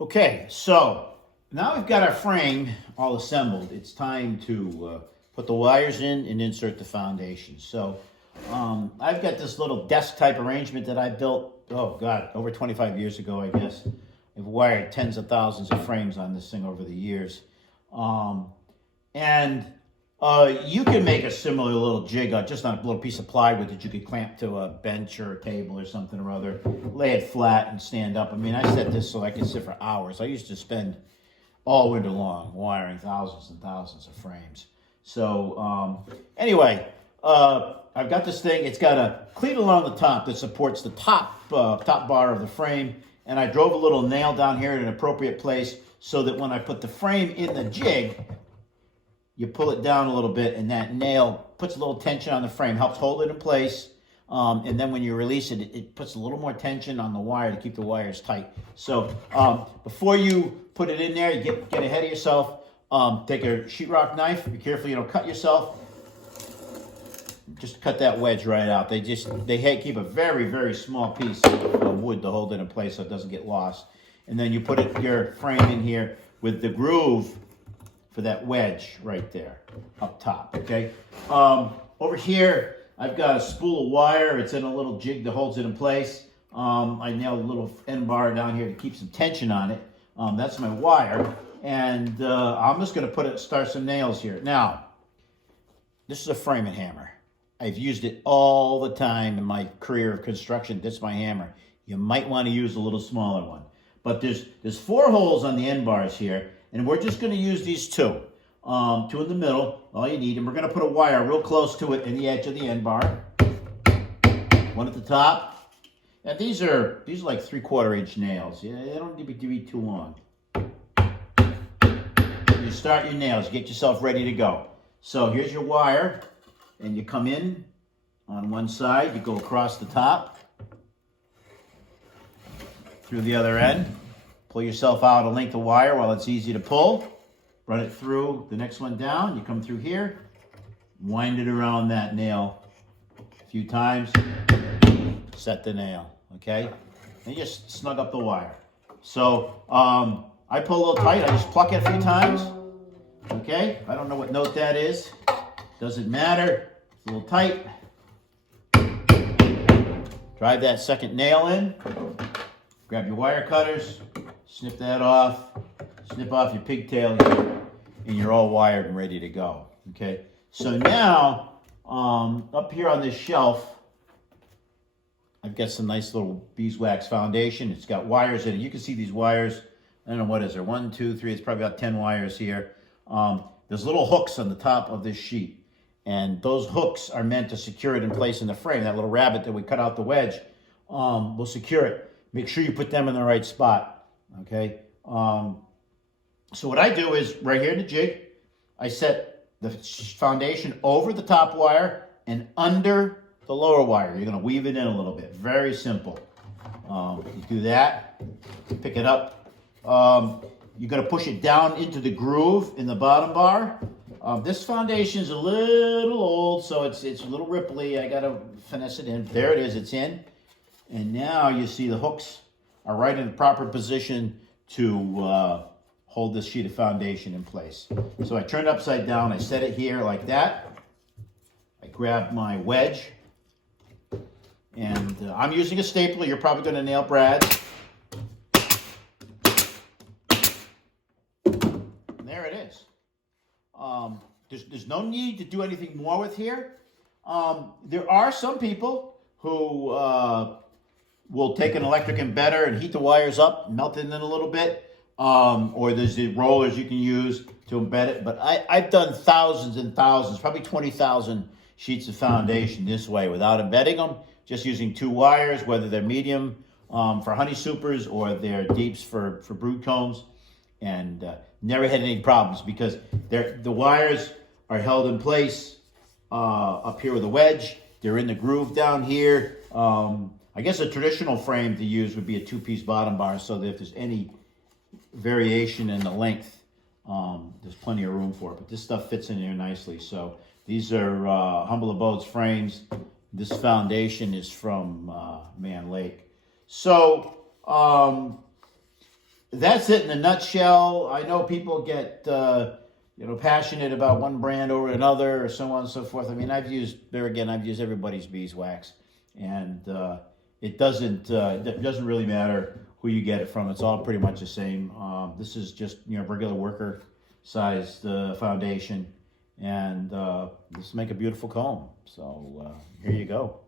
Okay, so now we've got our frame all assembled. It's time to put the wires in and insert the foundation. So I've got this little desk type arrangement that I built, oh God, over 25 years ago, I guess. I've wired tens of thousands of frames on this thing over the years. And you can make a similar little jig, just on a little piece of plywood that you could clamp to a bench or a table or something or other, lay it flat and stand up. I mean, I set this so I can sit for hours. I used to spend all winter long wiring thousands and thousands of frames. So anyway, I've got this thing. It's got a cleat along the top that supports the top bar of the frame, and I drove a little nail down here in an appropriate place so that when I put the frame in the jig, you pull it down a little bit, and that nail puts a little tension on the frame, helps hold it in place. And then when you release it, it puts a little more tension on the wire to keep the wires tight. So before you put it in there, you get ahead of yourself. Take a sheetrock knife. Be careful you don't cut yourself. Just cut that wedge right out. They keep a very, very small piece of wood to hold it in place so it doesn't get lost. And then you put your frame in here with the groove for that wedge right there up top, okay? Over here, I've got a spool of wire. It's in a little jig that holds it in place. I nailed a little end bar down here to keep some tension on it. That's my wire. And I'm just gonna start some nails here. Now, this is a framing hammer. I've used it all the time in my career of construction. This is my hammer. You might want to use a little smaller one. But there's 4 holes on the end bars here, and we're just going to use these 2. 2 in the middle, all you need, and we're going to put a wire real close to it in the edge of the end bar. 1 at the top. And these are like 3/4 inch nails. Yeah, they don't need to be too long. You start your nails, get yourself ready to go. So here's your wire. And you come in on one side, you go across the top, through the other end, pull yourself out a length of wire while it's easy to pull, run it through the next one down, you come through here, wind it around that nail a few times, set the nail, okay? And you just snug up the wire. So I pull a little tight, I just pluck it a few times, okay? I don't know what note that is. Doesn't matter, it's a little tight. Drive that second nail in, grab your wire cutters, snip that off, snip off your pigtail, and you're all wired and ready to go, okay? So now, up here on this shelf, I've got some nice little beeswax foundation. It's got wires in it. You can see these wires, I don't know, what is there, 1, 2, 3, it's probably about 10 wires here. There's little hooks on the top of this sheet. And those hooks are meant to secure it in place in the frame. That little rabbit that we cut out the wedge will secure it. Make sure you put them in the right spot, okay? So what I do is, right here in the jig, I set the foundation over the top wire and under the lower wire. You're gonna weave it in a little bit. Very simple. You do that, pick it up. You're gonna push it down into the groove in the bottom bar. This foundation is a little old, so it's a little ripply. I gotta finesse it in. There it is, it's in. And now you see the hooks are right in the proper position to hold this sheet of foundation in place. So I turn it upside down, I set it here like that. I grab my wedge, and I'm using a stapler. You're probably gonna nail brads. There it is. There's no need to do anything more with here. There are some people who will take an electric embedder and heat the wires up, melt it in a little bit, or there's the rollers you can use to embed it. But I've done thousands and thousands, probably 20,000 sheets of foundation this way without embedding them, just using 2 wires, whether they're medium for honey supers or they're deeps for brood combs. And never had any problems because the wires are held in place up here with a wedge. They're in the groove down here. I guess a traditional frame to use would be a 2-piece bottom bar so that if there's any variation in the length, there's plenty of room for it. But this stuff fits in there nicely. So these are Humble Abodes frames. This foundation is from Man Lake. So that's it in a nutshell. I know people get passionate about one brand over another, or so on and so forth. I mean, I've used everybody's beeswax, and it doesn't really matter who you get it from. It's all pretty much the same. This is just regular worker sized foundation, and just make a beautiful comb. So here you go.